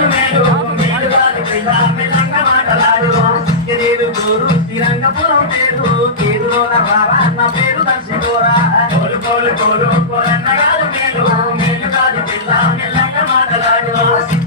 కాదు మేలు మేలు కాదు పిల్ల మెల్లంగ మాటలాడు ఎదేరు గోరు శ్రీరంగపురం పేరు పేరులోన రారా నా పేరు దర్శికోరా కోలు కోలు కోలు కోరన్న కాదు మేలు మేలు కాదు పిల్ల మెల్లంగ మాటలాడు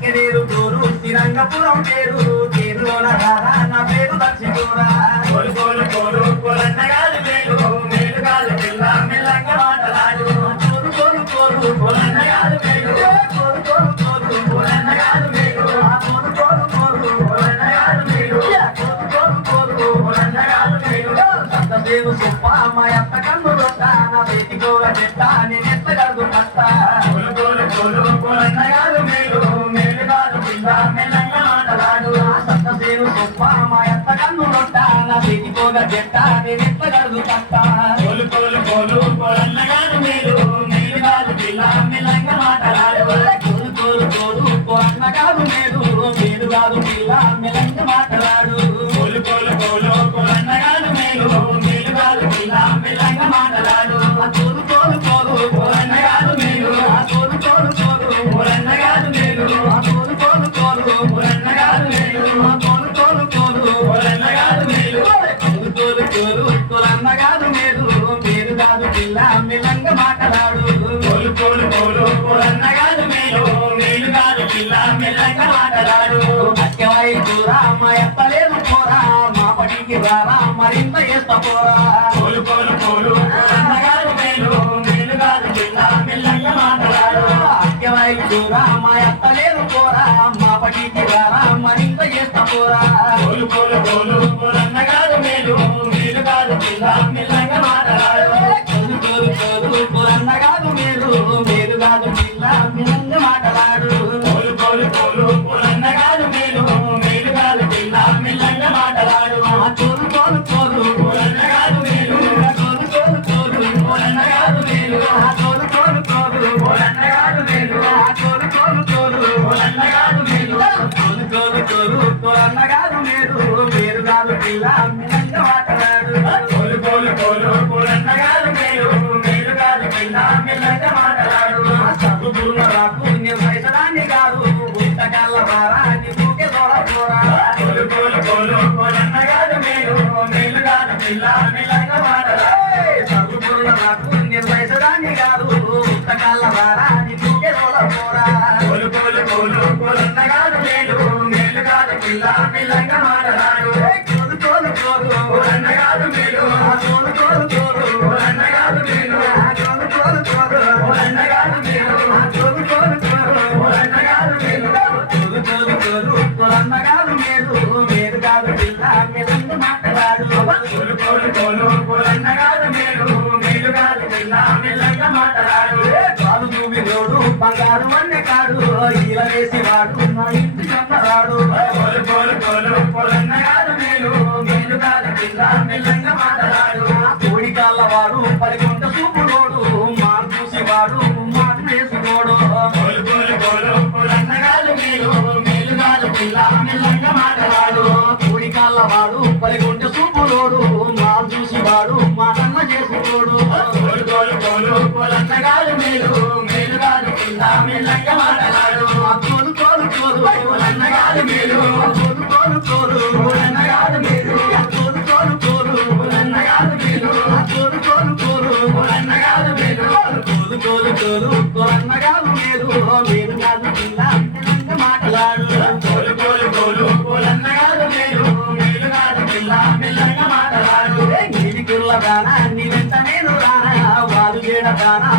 ఎదేరు గోరు శ్రీరంగపురం పేరు పేరులోన రారా నా పేరు దర్శికోరా కోలు కోలు కోలు కోరన్న కాదు మేలు మేలు కాదు పిల్ల మెల్లంగ మాటలాడు కోలు కోలు కోలు కోరన్న కాదు మేలు కోలు కోలు కోలు కోరన్న కాదు మేలు కోలు కోలు కోలు కోరన్న కాదు మేలు కోలు కోలు కోలు కోరన్న కాదు మేలు సత్తదేవు సుప్ప మా అత్త కన్ను దొట్ట నా బేటికోల చెట్ట నేను ఎత్త గడుగు పట్ట కోలు కోలు కోలు కోరన్న కాదు మేలు మేలు కాదు పిల్ల మెల్లంగ మాటలాడు సత్తదేవు సుప్ప మా అత్త కన్ను దొట్ట నా బేటికోల చెట్ట నేను ఎత్త గడుగు పట్ట కోలు కోలు కోలు కోరన్న కాదు మేలు మేలు కాదు పిల్ల మెల్లంగ మాటలాడు కోలు కోలు కోలు కోరన్న కాదు మేలు మేలు కాదు పిల్ల మెల్లంగ మాటలాడు కోలు కోలు కోలు కోరన్న కాదు మేలు మేలు కాదు పిల్ల మెల్లంగ మాటలాడు కోలు కోలు కోలు కోరన్న కాదు మేలు కోలు కోలు కోలు కోరన్న కాదు మేలు కోలు కోలు కోలు కోరన్న కాదు మేలు కోలు కోలు కోలు కోరన్న కాదు మేలు కోలు కోలు కోలు కోరన్న కాదు మేలు మేలు కాదు పిల్ల మెల్లంగ మాటలాడు కోలు కోలు కోలు కోరన్న కాదు మేలు మేలు కాదు పిల్ల మెల్లంగ మాటలాడు అక్కవాయి కూరా మా ఎత్తలేదు పోరా మా పడికి రారా మరింత చేస్తా పోరా కోలు కోలు కోలు కోరన్న కాదు మేలు మేలు కాదు పిల్ల మెల్లంగ మాటలాడు అక్కవాయి కూరా మా ఎత్తలేదు పోరా మా పడికి రారా మరింత చేస్తా పోరా కోలు కోలు కోలు కోరన్న కాదు మేలు మేలు కాదు పిల్ల మెల్లంగ మాటలాడు కోలు కోలు కోలు కోరన్న కాదు మేలు మేలు కాదు పిల్ల మెల్లంగ మాటలాడు కోలు కోలు కోలు కోరన్న కాదు మేలు మేలు కాదు పిల్ల మెల్లంగ మాటలాడు కోలు కోలు కోలు కోరన్న కాదు మేలు కోలు కోలు కోలు కోరన్న కాదు మేలు కోలు కోలు కోలు కోరన్న కాదు మేలు కోలు కోలు కోలు కోరన్న కాదు మేలు కోలు కోలు కోలు కోరన్న కాదు మేలు మేలు కాదు పిల్ల మెల్లంగ మాటలాడు కోలు కోలు కోలు కోరన్న కాదు మేలు మేలు కాదు పిల్ల మెల్లంగ మాటలాడు సబ్బున్న రాకు నిర్వహించడాన్ని కాదు పుస్తకాల వారాన్ని పూకే తోడపోరా కోలు కోలు కోలు కోరన్న కాదు మేలు మేలు కాదు పిల్ల మెల్లంగ మాటలాడు సబ్బున్న రాకు నిర్వహించడాన్ని కాదు పుస్తకాల వారాన్ని పూకే తోడపోరా కోలు కోలు కోలు కోరన్న కాదు మేలు మేలు కాదు పిల్ల మెల్లంగ మాటలాడు కోలు కోలు కోలు కోరన్న కాదు మేలు కోలు కోలు కోలు కోరన్న కాదు మేలు కోలు కోలు కోలు కోరన్న కాదు మేలు కోలు కోలు కోలు కోరన్న కాదు మేలు కోలు కోలు కోలు కోరన్న కాదు మేలు మేలు కాదు పిల్ల మెల్లంగ మాటలాడు కోలు కోలు కోలు కోరన్న కాదు మేలు మేలు కాదు పిల్ల మెల్లంగ మాటలాడు కాలు చూపి నోడు బంగారు వన్నె కాడు ఇలా వేసేవాడు నా ఇంటి చంపరాడు కోలు కోలు కోలు కోరన్న కాదు మేలు మేలు కాదు పిల్ల మెల్లంగ మాటలాడు కోడి కాళ్ళవాడు పరిగొంట చూపులోడు మారు చూసేవాడు మాట వేసుకోడు కోలు కోలు కోలు కోరన్న కాదు మేలు మేలు కాదు పిల్ల మెల్లంగ మాటలాడు కోడి కాళ్ళవాడు పరిగొంట చూపులోడు మారు చూసేవాడు మాటన్న చేసుకోడు కోలు కోలు కోలు కోరన్న కాదు మేలు మేలు కాదు పిల్ల మెల్లంగ మాటలాడు కోలు కోలు కోలు కోరన్న కాదు మేలు కోలు కోలు కోలు కోరన్న కాదు మేలు కోలు కోలు కోలు కోరన్న కాదు మేలు కోలు కోలు కోలు కోరన్న కాదు మేలు కోలు కోలు కోలు కోరన్న కాదు మేలు మేలు కాదు పిల్ల మెల్లంగ మాటలాడు కోలు కోలు కోలు కోరన్న కాదు మేలు మేలు కాదు పిల్ల మెల్లంగ మాటలాడు నీది కుర్ల దానా నీ వెంట నేను రానా వారు చేడ దానా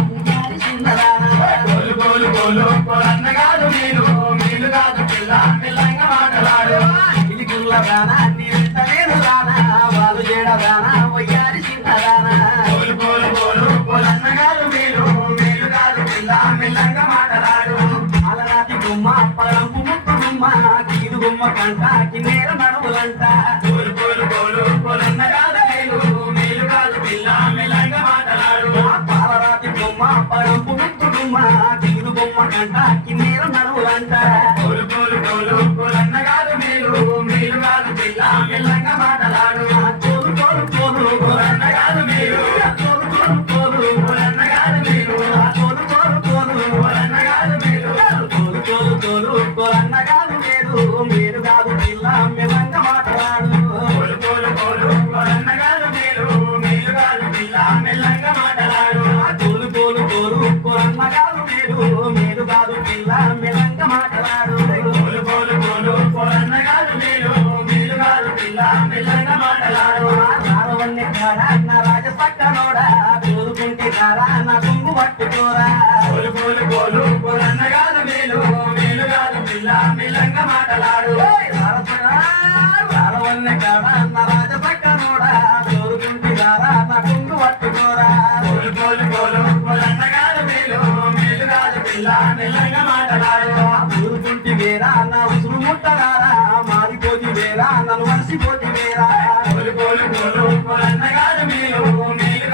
చిన్నదానా కోలు కోలు కోలు కోరన్న కాదు మేలు మేలు కాదు పిల్ల మెల్లంగ మాటలాడు ఇది కుర్ల దానా నీ వెంట నేను రానా వారు చేడ దానా వయ్యారి చిన్నదానా కోలు కోలు కోలు కోరన్న కాదు మేలు మేలు కాదు పిల్ల మెల్లంగ మాటలాడు అలనాటి గుమ్మ పరంపు ముక్కు గుమ్మ కీడు గుమ్మ కంట కిన్నేర నడుములంట కోలు కోలు కోలు కోరన్న కాదు మేలు మేలు కాదు పిల్ల మెల్లంగ మాటలాడు పాలరాతి గుమ్మ పరంపు ముక్కు గుమ్మ కీడు గుమ్మ కంట కిన్నేర నడుములంట కోలు కోలు కోలు కోరన్న కాదు మేలు మేలు కాదు పిల్ల మెల్లంగ మాటలాడు కోలు కోలు కోలు కోరన్న కాదు మేలు కోలు కోలు కోలు కోరన్న కాదు మేలు కోలు కోలు కోలు కోరన్న కాదు మేలు కోలు కోలు కోలు కోరన్న కాదు లేదు మీరు కాదు పిల్ల మెల్లంగా మాట్లాడు కోలు కోలు కోలు కోరన్న కాదు లేదు మీరు కాదు పిల్ల మెల్లంగా మాట్లాడు కోలు కోలు కోలు కోరన్న కాదు లేదు మీరు కాదు పిల్ల మెల్లంగా మాట్లాడు కోలు కోలు కోలు కోరన్న కాదు లేదు మీరు కాదు పిల్ల మెల్లంగా మాట్లాడు రావణ్ణి కాడా నా రాజపక్కనోడా కోరుకుంటే కారా నా కొంగు పట్టుకోరా కోలు కోలు కోలు కోరన్న కాదు లేదు మీరు కాదు పిల్ల మెల్లంగా మాట్లాడు రావణ్ణి కాడా నా రాజపక్కనోడా కోరుకుంటే కారా నా కొంగు పట్టుకోరా కోలు కోలు కోలు కోరన్న కాదు లేదు మీరు కాదు పిల్ల మెల్లంగా మాట్లాడు కోరుకుంటే వేరా నా ఉసురు ముట్టగారా మారిపోతి వేరా నన్ను మర్చిపోతి వేరా కోలు కోలు కోలు కోరన్న కాదు మీరు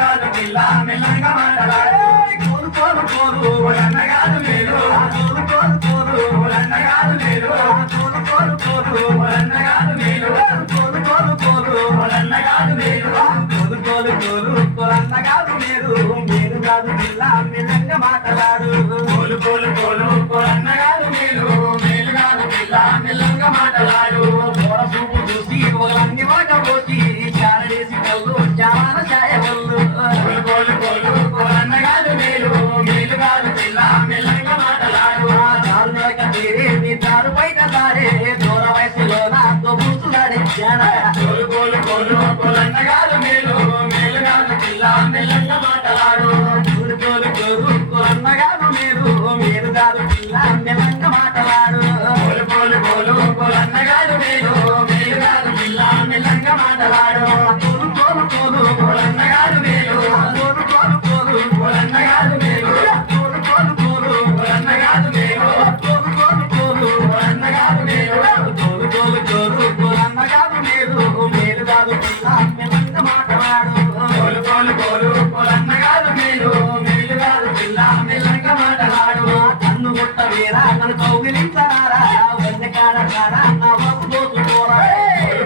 కాదు పిల్ల మెల్లంగా మాట్లాడు కోలు కోలు కోలు కోరన్న కాదు మీరు కోలు కోలు కోలు కోరన్న కాదు మీరు కోలు కోలు కోలు కోరన్న కాదు మీరు కోలు కోలు కోలు కోరన్న కాదు మీరు కోలు కోలు కోలు కోరన్న కాదు మీరు మీరు కాదు పిల్ల మెల్లంగా మాట్లాడు కోలు కోలు కోలు కోరన్న కాదు మీరు మీరు కాదు పిల్ల మెల్లంగా మాట్లాడు కోర చూపు చూసి ఒకలన్నీ మాట పోసి చారడేసి కళ్ళు చాల ఛాయవల్లు కోలు కోలు కోలు కోరన్న కాదు మీరు మీరు కాదు పిల్ల మెల్లంగా మాట్లాడు చారునక తీరే నీ చారు బయట దారే దూర వయసులో నాతో కూర్చున్నాడెచ్చాన కోలు కోలు కోలు కోరన్న కాదు మీరు మీరు కాదు పిల్ల మెల్లంగా మాట్లాడు కోలు కోలు కోలు కోరన్న కాదు మీరు మీరు కాదు పిల్ల మెల్లంగా మాట్లాడు కోలు కోలు కోలు కోరన్న కాదు మీరు మీరు కాదు పిల్ల మెల్లంగా మాట్లాడు కోలు కోలు కోలు కోరన్న కాదు మీరు కోలు కోలు కోలు కోరన్న కాదు మీరు కోలు కోలు కోలు కోరన్న కాదు మీరు కోలు కోలు కోలు కోరన్న కాదు మీరు కోలు కోలు కోలు కోరన్న కాదు మీరు మీరు కాదు పిల్ల మెల్లంగా మాట్లాడు కోలు కోలు కోలు కోరన్న కాదు మీరు మీరు కాదు పిల్ల మెల్లంగా మాట్లాడు కన్ను గుట్ట వేరా నన్ను కౌగిలించారా వన్నె కాడ కాడా నా బాబు దోచుకోరా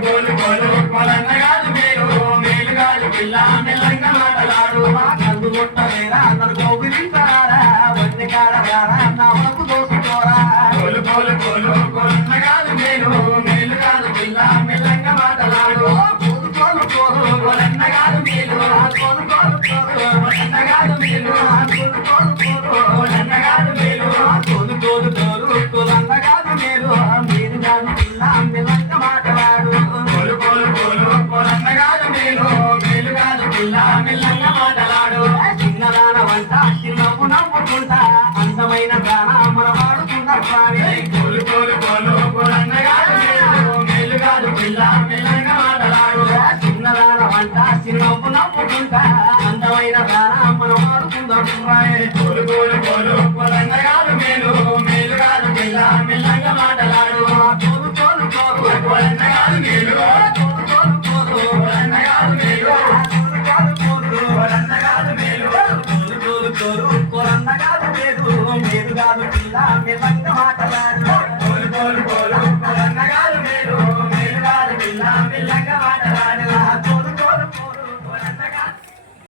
కోలు కోలు కోరన్న కాదు మీరు మీరు కాదు పిల్ల మెల్లంగా మాట్లాడు కన్ను గుట్ట వేరా నన్ను కౌగిలించారా వన్నె కాడ కాడా నా బాబు దోచుకోరా కోలు కోలు కోలు కోరన్న కాదు మీరు మీరు కాదు పిల్ల మెల్లంగా మాట్లాడు కోలు కోలు కోలు కోరన్న కాదు మీరు కోలు కోలు కోలు కోరన్న కాదు మీరు కోలు కోలు కోలు కోరన్న కాదు మీరు కోలు కోలు కోలు కోరన్న కాదు మీరు మీరు కాదు పిల్ల మెల్లంగా మాట్లాడు కోలు కోలు కోలు కోరన్న కాదు మీరు మీరు కాదు పిల్ల మెల్లంగా మాట్లాడు చిన్నదాన వంట చిన్నపు నవ్వుకుంటా అందమైన గాన మన వాడుకుంటా స్వామి కోలు కోలు కోలు కోరన్న కాదు మీరు మీరు కాదు పిల్ల మెల్లంగా మాట్లాడు చిన్నదాన వంట చిన్నపు నవ్వుకుంటా అందమైన గాన మన వాడుకుంటా స్వామి కోలు కోలు కోలు కోరన్న కాదు మీరు మీరు కాదు పిల్ల మెల్లంగా మాట్లాడు కోలు కోలు కోలు కోరన్న కాదు మీరు కోలు కోలు కోలు కోరన్న కాదు మీరు కోలు కోలు కోలు కోరన్న కాదు మీరు కోలు కోలు కోలు కోరన్న కాదు మీరు మీరు కాదు పిల్ల మెల్లంగా మాట్లాడు కోలు కోలు కోలు